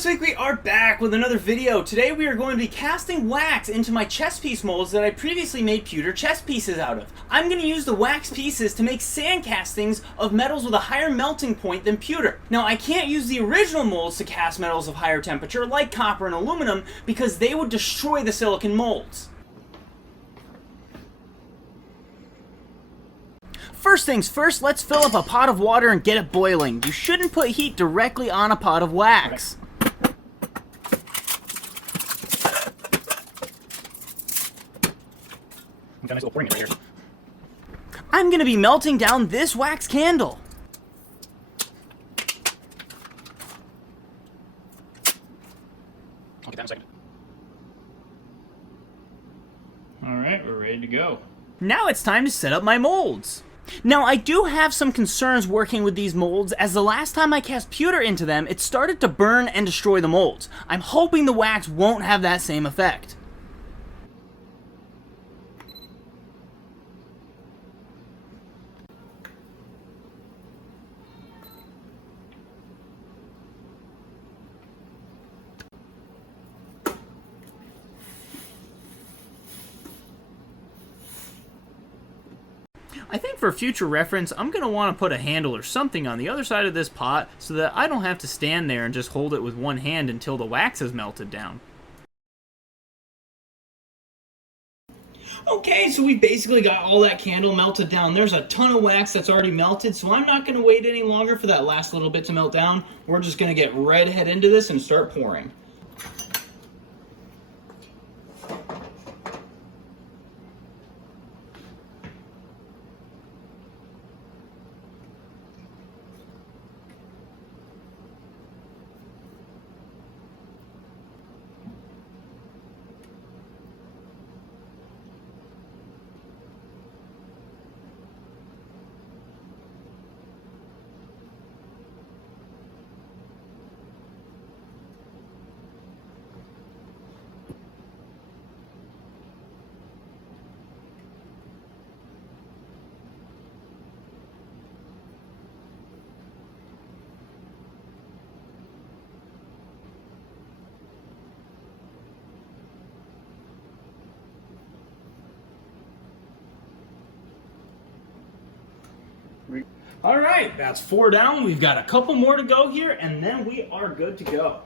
this week we are back with another video. Today we are going to be casting wax into my chess piece molds that I previously made pewter chess pieces out of. I'm going to use the wax pieces to make sand castings of metals with a higher melting point than pewter. Now I can't use the original molds to cast metals of higher temperature like copper and aluminum because they would destroy the silicon molds. First things first, let's fill up a pot of water and get it boiling. You shouldn't put heat directly on a pot of wax. Got a nice little pouring it right here. I'm going to be melting down this wax candle. I'll get that in a second. Alright, we're ready to go. Now it's time to set up my molds. Now I do have some concerns working with these molds, as the last time I cast pewter into them, it started to burn and destroy the molds. I'm hoping the wax won't have that same effect. I think for future reference, I'm going to want to put a handle or something on the other side of this pot so that I don't have to stand there and just hold it with one hand until the wax is melted down. Okay, so we basically got all that candle melted down. There's a ton of wax that's already melted, so I'm not going to wait any longer for that last little bit to melt down. We're just going to get right ahead into this and start pouring. Alright, that's 4 down. We've got a couple more to go here, and then we are good to go.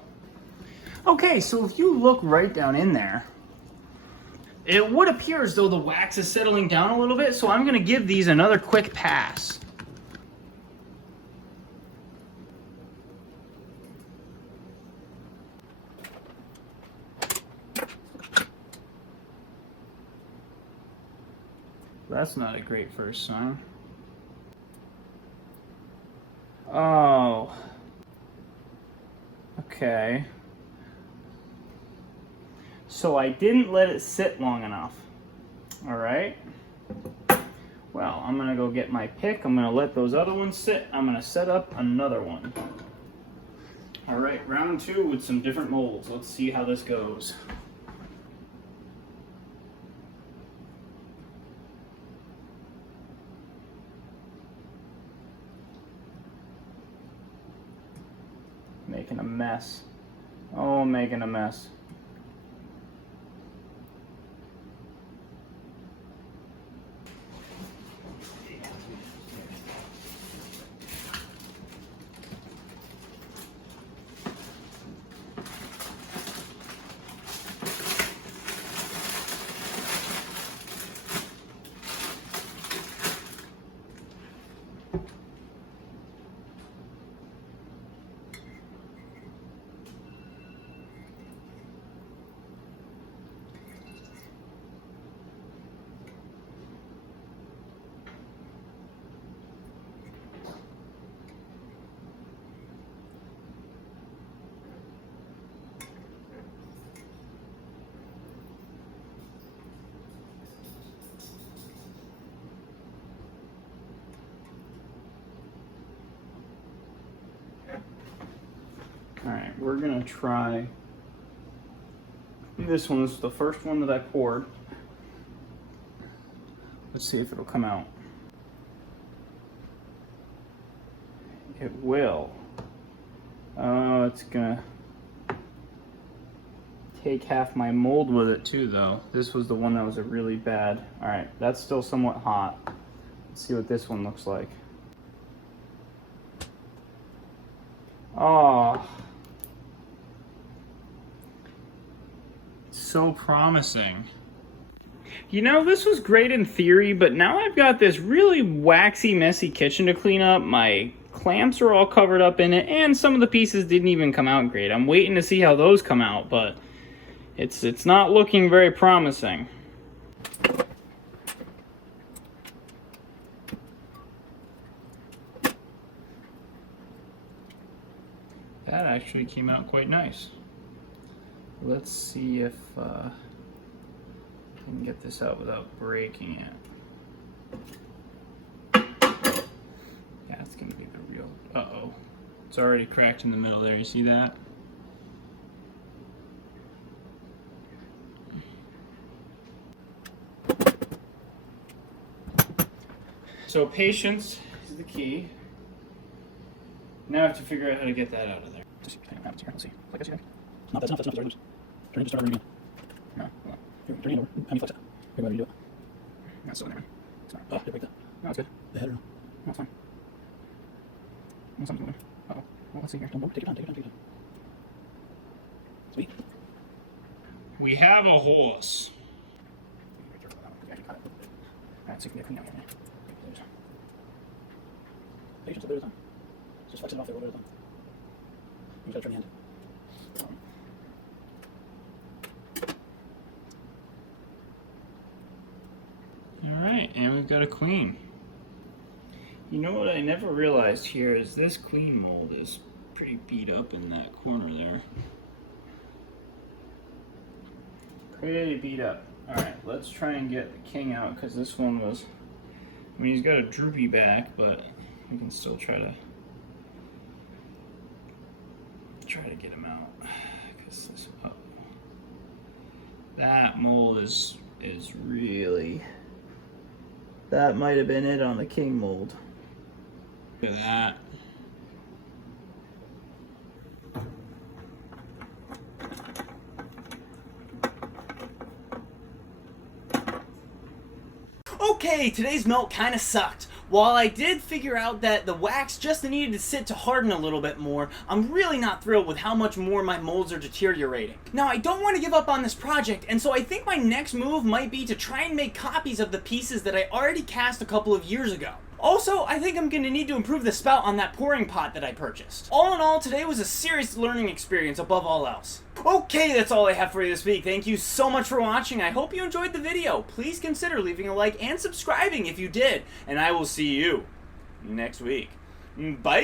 Okay, so if you look right down in there, it would appear as though the wax is settling down a little bit, so I'm going to give these another quick pass. That's not a great first sign. Oh. Okay. So I didn't let it sit long enough. Alright. Well, I'm going to go get my pick. I'm going to let those other ones sit. I'm going to set up another one. Alright, round 2 with some different molds. Let's see how this goes. Making a mess. Oh, making a mess. Alright, we're going to try this one. This is the first one that I poured. Let's see if it'll come out. It will. Oh, it's gonna... take half my mold with it too, though. This was the one that was really bad. All right, that's still somewhat hot. Let's see what this one looks like. Oh, so promising. You know, this was great in theory, but now I've got this really waxy, messy kitchen to clean up. My clamps are all covered up in it, and some of the pieces didn't even come out great. I'm waiting to see how those come out, but it's not looking very promising. That actually came out quite nice. Let's see if I can get this out without breaking it. Yeah, it's gonna be the real. Uh-oh. It's already cracked in the middle there. You see that? So patience is the key. Now I have to figure out how to get that out of there. Let's see. Like this, no, that's enough. Turn it, start over again. No, hold on. Here, turn it over. How many flex it? Here, do it. No, it's still in there. It's not. Oh, break that. No, it's good. The header. No, it's fine. No, something's moving. Uh-oh. Well, let's see here. Don't move. Take it down. Sweet. We have a horse. Be careful with that one. I can cut it. Alright, so you can get clean out here. Patience a bit at a time. Just flex it off there a little bit at a time. You just gotta turn the end. Alright, and we've got a queen. You know what I never realized here is this queen mold is pretty beat up in that corner there. Pretty beat up. Alright, let's try and get the king out, because this one was, I mean, he's got a droopy back, but we can still try to get him out. Because this, that mold is really, that might have been it on the king mold. Look at that. Okay, today's melt kind of sucked. While I did figure out that the wax just needed to sit to harden a little bit more, I'm really not thrilled with how much more my molds are deteriorating. Now, I don't want to give up on this project, and so I think my next move might be to try and make copies of the pieces that I already cast a couple of years ago. Also, I think I'm going to need to improve the spout on that pouring pot that I purchased. All in all, today was a serious learning experience above all else. Okay, that's all I have for you this week. Thank you so much for watching. I hope you enjoyed the video. Please consider leaving a like and subscribing if you did. And I will see you next week. Bye!